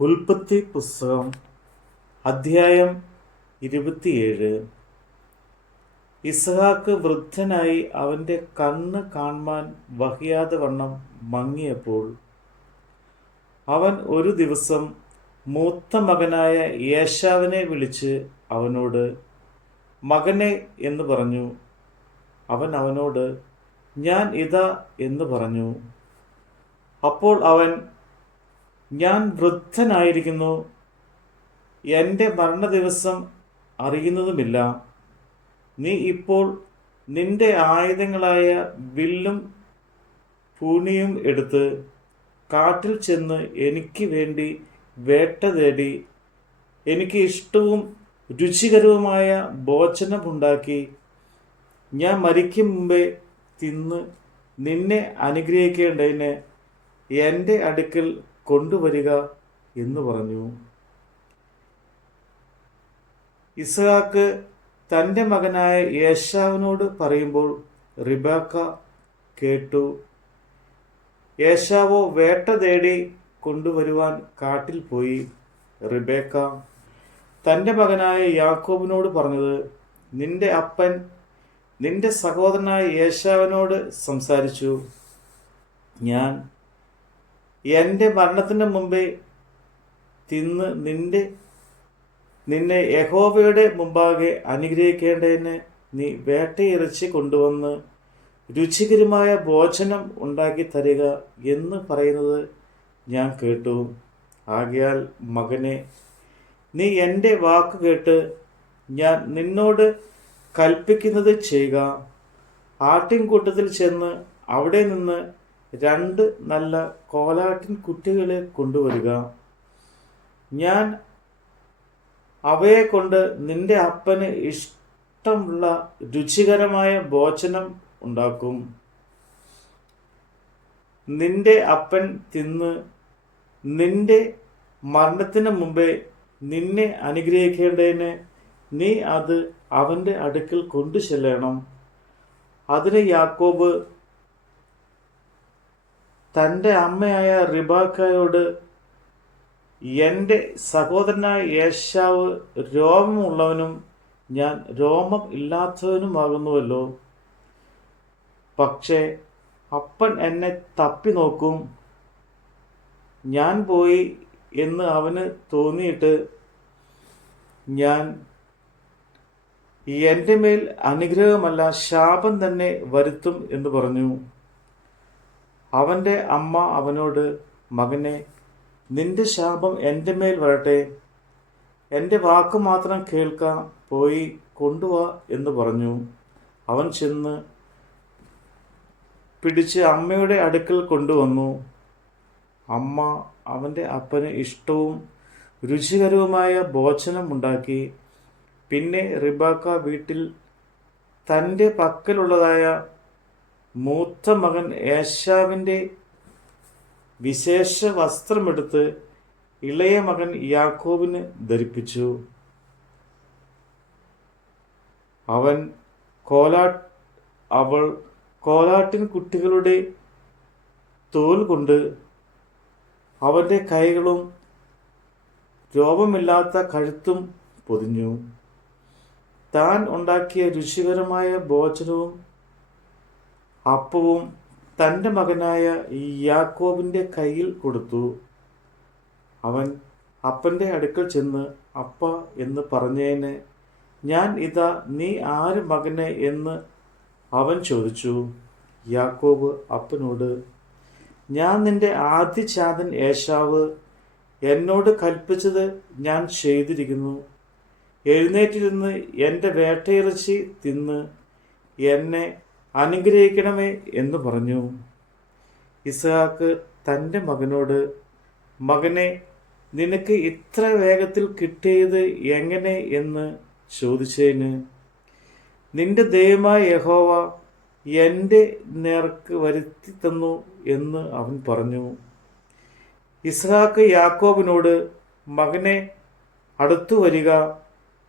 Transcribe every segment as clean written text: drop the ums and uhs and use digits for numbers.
ഉൽപ്പത്തി പുസ്തകം അധ്യായം 27. ഇസ്ഹാക്ക് വൃദ്ധനായി അവൻ്റെ കണ്ണ് കാൺമാൻ വഹിയാതെ വണ്ണം മങ്ങിയപ്പോൾ അവൻ ഒരു ദിവസം മൂത്ത മകനായ ഏശാവിനെ വിളിച്ച് അവനോട്, മകനെ എന്ന് പറഞ്ഞു. അവൻ അവനോട്, ഞാൻ ഇതാ എന്ന് പറഞ്ഞു. അപ്പോൾ അവൻ, ഞാൻ വൃദ്ധനായിരിക്കുന്നു, എൻ്റെ മരണദിവസം അറിയുന്നതുമില്ല. നീ ഇപ്പോൾ നിന്റെ ആയുധങ്ങളായ വില്ലും പൂണിയും എടുത്ത് കാട്ടിൽ ചെന്ന് എനിക്ക് വേണ്ടി വേട്ട തേടി എനിക്ക് ഇഷ്ടവും രുചികരവുമായ ഭോജനമുണ്ടാക്കി ഞാൻ മരിക്കും മുമ്പേ തിന്ന് നിന്നെ അനുഗ്രഹിക്കേണ്ടതിന് എൻ്റെ അടുക്കൽ കൊണ്ടുവരിക എന്ന് പറഞ്ഞു. ഇസ്ഹാക്ക് തൻ്റെ മകനായ ഏശാവിനോട് പറയുമ്പോൾ റിബേക്ക കേട്ടു. ഏശാവോ വേട്ട തേടി കൊണ്ടുവരുവാൻ കാട്ടിൽ പോയി. റിബേക്ക തൻ്റെ മകനായ യാക്കോബിനോട് പറഞ്ഞത്, നിന്റെ അപ്പൻ നിന്റെ സഹോദരനായ ഏശാവിനോട് സംസാരിച്ചു. ഞാൻ എൻ്റെ മരണത്തിന് മുമ്പേ തിന്ന് നിന്നെ യഹോവയുടെ മുമ്പാകെ അനുഗ്രഹിക്കേണ്ടതിന് നീ വേട്ടയിറച്ചി കൊണ്ടുവന്ന് രുചികരമായ ഭോജനം ഉണ്ടാക്കി തരിക എന്ന് പറയുന്നത് ഞാൻ കേട്ടു. ആകയാൽ മകനെ, നീ എൻ്റെ വാക്ക് കേട്ട് ഞാൻ നിന്നോട് കൽപ്പിക്കുന്നത് ചെയ്യുക. ആട്ടിൻകൂട്ടത്തിൽ ചെന്ന് അവിടെ നിന്ന് 2 നല്ല കോലാട്ടിൻ കുട്ടികളെ കൊണ്ടുവരിക. ഞാൻ അവയെ കൊണ്ട് നിന്റെ അപ്പന് ഇഷ്ടമുള്ള രുചികരമായ ഭോജനം ഉണ്ടാക്കും. നിന്റെ അപ്പൻ തിന്ന് നിന്റെ മരണത്തിന് മുമ്പേ നിന്നെ അനുഗ്രഹിക്കേണ്ടതിന് നീ അത് അവൻ്റെ അടുക്കൽ കൊണ്ടു ചെല്ലണം. അതിന് യാക്കോബ് തൻ്റെ അമ്മയായ റിബേക്കയോട്, എൻ്റെ സഹോദരനായ ഏശാവ് രോമമുള്ളവനും ഞാൻ രോമം ഇല്ലാത്തവനുമാകുന്നുവല്ലോ. പക്ഷേ അപ്പൻ എന്നെ തപ്പി നോക്കും, ഞാൻ പോയി എന്ന് അവന് തോന്നിയിട്ട് ഞാൻ എൻ്റെ മേൽ അനുഗ്രഹമല്ല ശാപം തന്നെ വരുത്തും എന്ന് പറഞ്ഞു. അവൻ്റെ അമ്മ അവനോട്, മകനെ, നിന്റെ ശാപം എൻ്റെ മേൽ വരട്ടെ, എൻ്റെ വാക്ക് മാത്രം കേൾക്കാം, പോയി കൊണ്ടുവാ എന്ന് പറഞ്ഞു. അവൻ ചെന്ന് പിടിച്ച് അമ്മയുടെ അടുക്കൽ കൊണ്ടുവന്നു. അമ്മ അവൻ്റെ അപ്പന് ഇഷ്ടവും രുചികരവുമായ ഭോജനം ഉണ്ടാക്കി. പിന്നെ റിബേക്ക വീട്ടിൽ തൻ്റെ പക്കലുള്ളതായ മൂത്ത മകൻ ഏശാവിൻ്റെ വിശേഷ വസ്ത്രമെടുത്ത് ഇളയ മകൻ യാക്കോബിന് ധരിപ്പിച്ചു. അവൾ കോലാട്ടിൻ കുട്ടികളുടെ തോൽ കൊണ്ട് അവൻ്റെ കൈകളും രോമമില്ലാത്ത കഴുത്തും പൊതിഞ്ഞു. താൻ ഉണ്ടാക്കിയ രുചികരമായ ഭോജനവും അപ്പവും തൻ്റെ മകനായ യാക്കോബിൻ്റെ കയ്യിൽ കൊടുത്തു. അവൻ അപ്പൻ്റെ അടുക്കൽ ചെന്ന്, അപ്പ എന്ന് പറഞ്ഞതിന്, ഞാൻ ഇതാ, നീ ആര് മകനെ എന്ന് അവൻ ചോദിച്ചു. യാക്കോബ് അപ്പനോട്, ഞാൻ നിന്റെ ആദ്യജാതൻ ഏശാവ്, എന്നോട് കൽപ്പിച്ചത് ഞാൻ ചെയ്തിരിക്കുന്നു. എഴുന്നേറ്റിരുന്ന് എൻ്റെ വേട്ടയിറച്ചി തിന്ന് എന്നെ അനുഗ്രഹിക്കണമേ എന്ന് പറഞ്ഞു. ഇസ്ഹാക്ക് തൻ്റെ മകനോട്, മകനെ, നിനക്ക് ഇത്ര വേഗത്തിൽ കിട്ടിയത് എങ്ങനെ എന്ന് ചോദിച്ചതിന്, നിന്റെ ദൈവമായ യഹോവ എൻ്റെ നേർക്ക് വരുത്തി തന്നു എന്ന് അവൻ പറഞ്ഞു. ഇസ്ഹാക്ക് യാക്കോബിനോട്, മകനെ, അടുത്തു വരിക,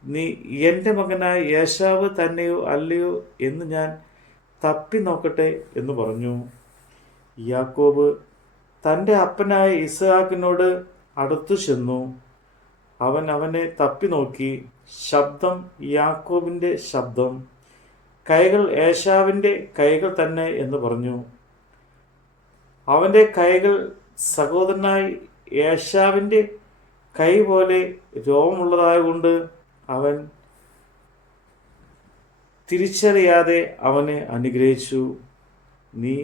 നീ എൻ്റെ മകനായ ഏശാവ് തന്നെയോ അല്ലയോ എന്ന് ഞാൻ തപ്പി നോക്കട്ടെ എന്ന് പറഞ്ഞു. യാക്കോബ് തൻ്റെ അപ്പനായ ഇസ്ഹാക്കിനോട് അടുത്തു ചെന്നു. അവൻ അവനെ തപ്പി നോക്കി. ശബ്ദം യാക്കോബിന്റെ ശബ്ദം, കൈകൾ ഏശാവിന്റെ കൈകൾ തന്നെ എന്ന് പറഞ്ഞു. അവന്റെ കൈകൾ സഹോദരനായ ഏശാവിന്റെ കൈ പോലെ രോമമുള്ളതായതുകൊണ്ട് അവൻ തിരിച്ചറിയാതെ അവനെ അനുഗ്രഹിച്ചു. നീ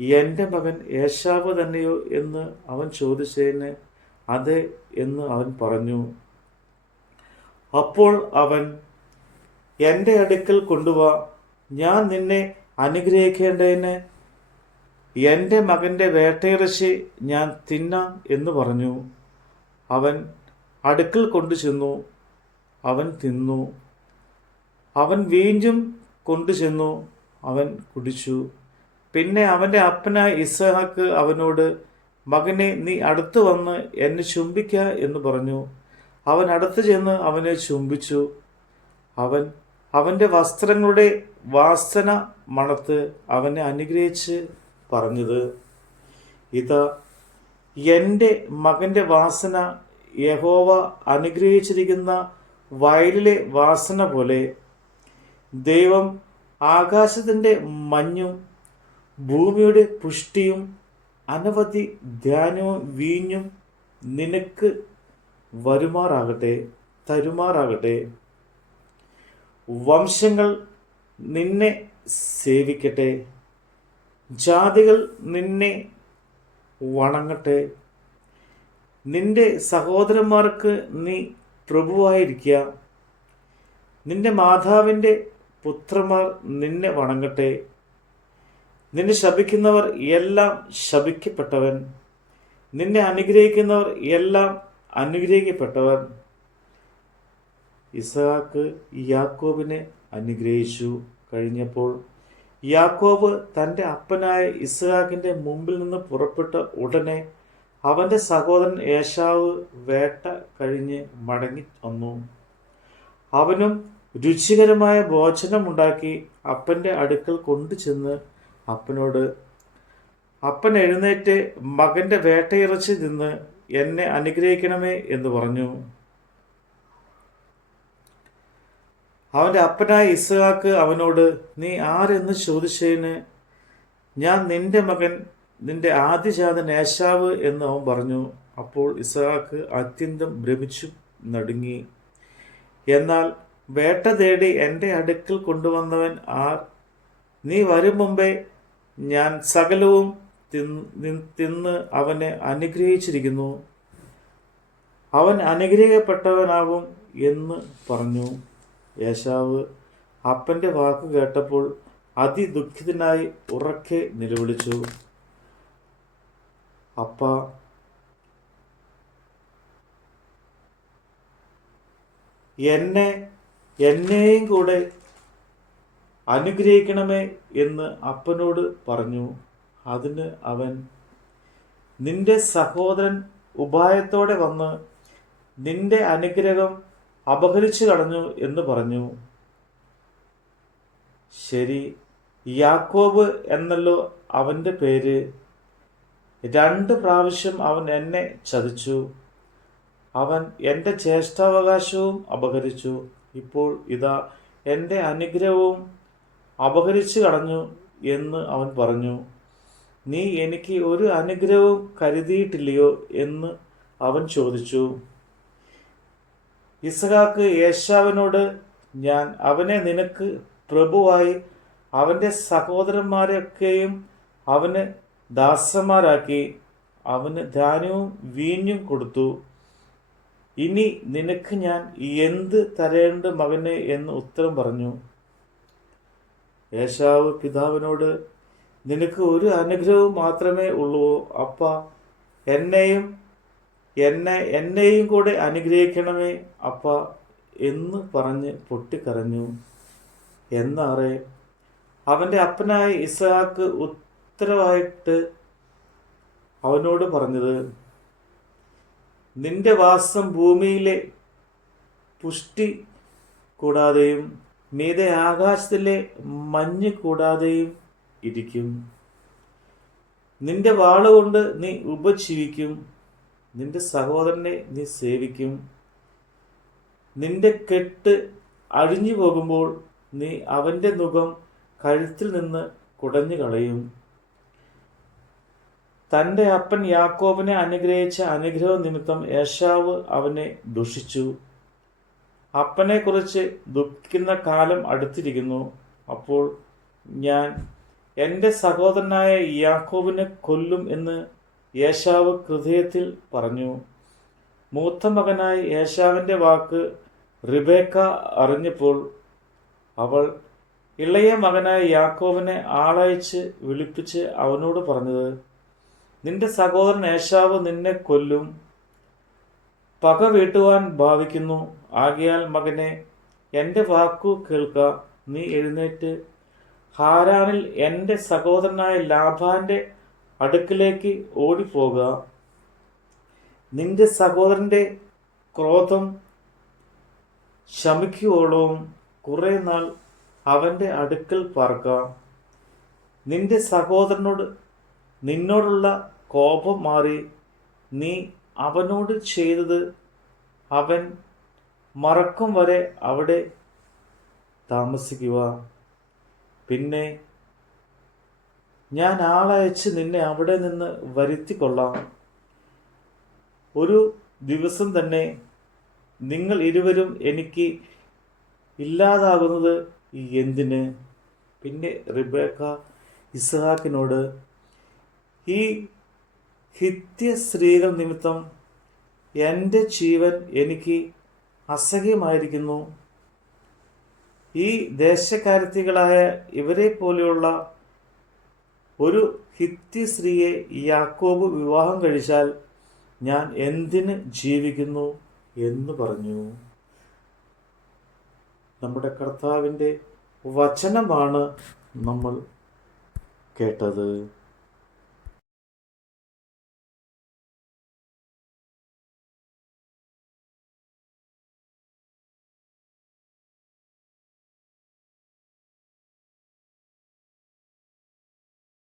എൻ്റെ മകൻ ഏശാവ് തന്നെയോ എന്ന് അവൻ ചോദിച്ചതിന് അതെ എന്ന് അവൻ പറഞ്ഞു. അപ്പോൾ അവൻ, എൻ്റെ അടുക്കൽ കൊണ്ടുവാ, ഞാൻ നിന്നെ അനുഗ്രഹിക്കേണ്ടതിന് എൻ്റെ മകൻ്റെ വേട്ടയിറച്ചി ഞാൻ തിന്നാം എന്ന് പറഞ്ഞു. അവൻ അടുക്കൽ കൊണ്ടുചെന്നു. അവൻ തിന്നു. അവൻ വീണ്ടും കൊണ്ടുചെന്നു. അവൻ കുടിച്ചു. പിന്നെ അവൻ്റെ അപ്പനായ ഇസ്ഹാക്ക് അവനോട്, മകനെ, നീ അടുത്ത് വന്ന് എന്നെ ചുംബിക്ക എന്ന് പറഞ്ഞു. അവൻ അടുത്ത് ചെന്ന് അവനെ ചുംബിച്ചു. അവൻ അവൻ്റെ വസ്ത്രങ്ങളുടെ വാസന മണത്ത് അവനെ അനുഗ്രഹിച്ച് പറഞ്ഞത്, ഇതാ എൻ്റെ മകൻ്റെ വാസന യഹോവ അനുഗ്രഹിച്ചിരിക്കുന്ന വയലിലെ വാസന പോലെ. ദൈവം ആകാശത്തിൻ്റെ മഞ്ഞും ഭൂമിയുടെ പുഷ്ടിയും അനവധി ധാന്യവും വീഞ്ഞും നിനക്ക് തരുമാറാകട്ടെ. വംശങ്ങൾ നിന്നെ സേവിക്കട്ടെ, ജാതികൾ നിന്നെ വണങ്ങട്ടെ. നിന്റെ സഹോദരന്മാർക്ക് നീ പ്രഭുവായിരിക്കുക. നിന്റെ മാതാവിൻ്റെ പുത്രന്മാർ നിന്നെ വണങ്ങട്ടെ. നിന്നെ ശപിക്കുന്നവർ എല്ലാം ശപിക്കപ്പെട്ടവൻ, നിന്നെ അനുഗ്രഹിക്കുന്നവർ എല്ലാം അനുഗ്രഹിക്കപ്പെട്ടവർ. ഇസ്ഹാക്ക് യാക്കോബിനെ അനുഗ്രഹിച്ചു കഴിഞ്ഞപ്പോൾ യാക്കോബ് തൻ്റെ അപ്പനായ ഇസ്ഹാക്കിൻ്റെ മുമ്പിൽ നിന്ന് പുറപ്പെട്ട ഉടനെ അവൻ്റെ സഹോദരൻ ഏശാവ് വേട്ട കഴിഞ്ഞ് മടങ്ങി വന്നു. അവനും രുചികരമായ ഭോജനമുണ്ടാക്കി അപ്പൻ്റെ അടുക്കൽ കൊണ്ടുചെന്ന് അപ്പനോട്, അപ്പൻ എഴുന്നേറ്റ് മകൻ്റെ വേട്ടയിറച്ചി തിന്ന് എന്നെ അനുഗ്രഹിക്കണമേ എന്ന് പറഞ്ഞു. അവൻ്റെ അപ്പനായ ഇസ്ഹാക്ക് അവനോട്, നീ ആരെന്ന് ചോദിച്ചതിന് ഞാൻ നിന്റെ മകൻ, നിന്റെ ആദ്യജാതൻ ഏശാവ് എന്ന് അവൻ പറഞ്ഞു. അപ്പോൾ ഇസ്ഹാക്ക് അത്യന്തം ഭ്രമിച്ചു നടുങ്ങി. എന്നാൽ വേട്ട തേടി എൻ്റെ അടുക്കൽ കൊണ്ടുവന്നവൻ ആർ? നീ വരും മുമ്പേ ഞാൻ സകലവും തിന്ന് അവനെ അനുഗ്രഹിച്ചിരിക്കുന്നു. അവൻ അനുഗ്രഹിക്കപ്പെട്ടവനാകും എന്ന് പറഞ്ഞു. ഏശാവ് അപ്പൻ്റെ വാക്ക് കേട്ടപ്പോൾ അതിദുഃഖിതനായി ഉറക്കെ നിലവിളിച്ചു, അപ്പാ, എന്നെയും കൂടെ അനുഗ്രഹിക്കണമേ എന്ന് അപ്പനോട് പറഞ്ഞു. അതിന് അവൻ, നിന്റെ സഹോദരൻ ഉപായത്തോടെ വന്ന് നിന്റെ അനുഗ്രഹം അപഹരിച്ചു കളഞ്ഞു എന്ന് പറഞ്ഞു. ശരി, യാക്കോബ് എന്നല്ലോ അവൻ്റെ പേര്. 2 പ്രാവശ്യം അവൻ എന്നെ ചതിച്ചു. അവൻ എൻ്റെ ജ്യേഷ്ഠാവകാശവും അപഹരിച്ചു. ഇപ്പോൾ ഇതാ എൻ്റെ അനുഗ്രഹവും അപഹരിച്ചു കളഞ്ഞു എന്ന് അവൻ പറഞ്ഞു. നീ എനിക്ക് ഒരു അനുഗ്രഹവും കരുതിയിട്ടില്ലയോ എന്ന് അവൻ ചോദിച്ചു. ഇസ്ഹാക്ക് ഏശാവിനോട്, ഞാൻ അവനെ നിനക്ക് പ്രഭുവായി അവൻ്റെ സഹോദരന്മാരെയൊക്കെയും അവന് ദാസന്മാരാക്കി, അവന് ധാന്യവും വീഞ്ഞും കൊടുത്തു. ഇനി നിനക്ക് ഞാൻ എന്ത് തരേണ്ട മകനെ എന്ന് ഉത്തരം പറഞ്ഞു. ഏശാവ് പിതാവിനോട്, നിനക്ക് ഒരു അനുഗ്രഹവും മാത്രമേ ഉള്ളുവോ അപ്പാ? എന്നെയും കൂടെ അനുഗ്രഹിക്കണമേ അപ്പാ എന്ന് പറഞ്ഞ് പൊട്ടിക്കരഞ്ഞു. എന്നാറേ അവൻ്റെ അപ്പനായ ഇസ്ഹാക്ക് ഉത്തരവായിട്ട് അവനോട് പറഞ്ഞത്, നിന്റെ വാസം ഭൂമിയിലെ പുഷ്ടി കൂടാതെയും മീതെ ആകാശത്തിലെ മഞ്ഞ് കൂടാതെയും ഇരിക്കും. നിന്റെ വാളുകൊണ്ട് നീ ഉപജീവിക്കും. നിന്റെ സഹോദരനെ നീ സേവിക്കും. നിന്റെ കെട്ട് അഴിഞ്ഞു പോകുമ്പോൾ നീ അവൻ്റെ നുകം കഴുത്തിൽ നിന്ന് കുടഞ്ഞു കളയും. തൻ്റെ അപ്പൻ യാക്കോബിനെ അനുഗ്രഹിച്ച അനുഗ്രഹ നിമിത്തം ഏശാവ് അവനെ ദുഷിച്ചു. അപ്പനെക്കുറിച്ച് ദുഃഖിക്കുന്ന കാലം അടുത്തിരിക്കുന്നു. അപ്പോൾ ഞാൻ എൻ്റെ സഹോദരനായ യാക്കോബിനെ കൊല്ലും എന്ന് ഏശാവ് ഹൃദയത്തിൽ പറഞ്ഞു. മൂത്ത മകനായ ഏശാവിൻ്റെ വാക്ക് റിബേക്ക അറിഞ്ഞപ്പോൾ അവൾ ഇളയ മകനായ യാക്കോബിനെ ആളയച്ച് വിളിപ്പിച്ച് അവനോട് പറഞ്ഞത്, നിന്റെ സഹോദരൻ ഏശാവ് നിന്നെ കൊല്ലും, പക വീട്ടുവാൻ ഭാവിക്കുന്നു. ആകയാൽ മകനെ, എൻ്റെ വാക്കു കേൾക്ക. നീ എഴുന്നേറ്റ് ഹാരാനിൽ എൻ്റെ സഹോദരനായ ലാബാന്റെ അടുക്കിലേക്ക് ഓടിപ്പോക. നിന്റെ സഹോദരൻ്റെ ക്രോധം ശമിക്കുവോളവും കുറെ നാൾ അവൻ്റെ അടുക്കൽ പാർക്കാം. നിന്റെ സഹോദരനോട് നിന്നോടുള്ള കോപം മാറി നീ അവനോട് ചെയ്തത് അവൻ മറക്കും വരെ അവിടെ താമസിക്കുക. പിന്നെ ഞാൻ ആളയച്ച് നിന്നെ അവിടെ നിന്ന് വരുത്തിക്കൊള്ളാം. ഒരു ദിവസം തന്നെ നിങ്ങൾ ഇരുവരും എനിക്ക് ഇല്ലാതാകുന്നത് എന്തിന്? പിന്നെ റിബേക്ക ഇസ്ഹാക്കിനോട്, ഈ ഹിത്യ സ്ത്രീകൾ നിമിത്തം എൻ്റെ ജീവൻ എനിക്ക് അസഹ്യമായിരിക്കുന്നു. ഈ ദേശക്കാരത്തികളായ ഇവരെ പോലെയുള്ള ഒരു ഹിത്യ സ്ത്രീയെ യാക്കോബ് വിവാഹം കഴിച്ചാൽ ഞാൻ എന്തിന് ജീവിക്കുന്നു എന്ന് പറഞ്ഞു. നമ്മുടെ കർത്താവിൻ്റെ വചനമാണ് നമ്മൾ കേട്ടത്.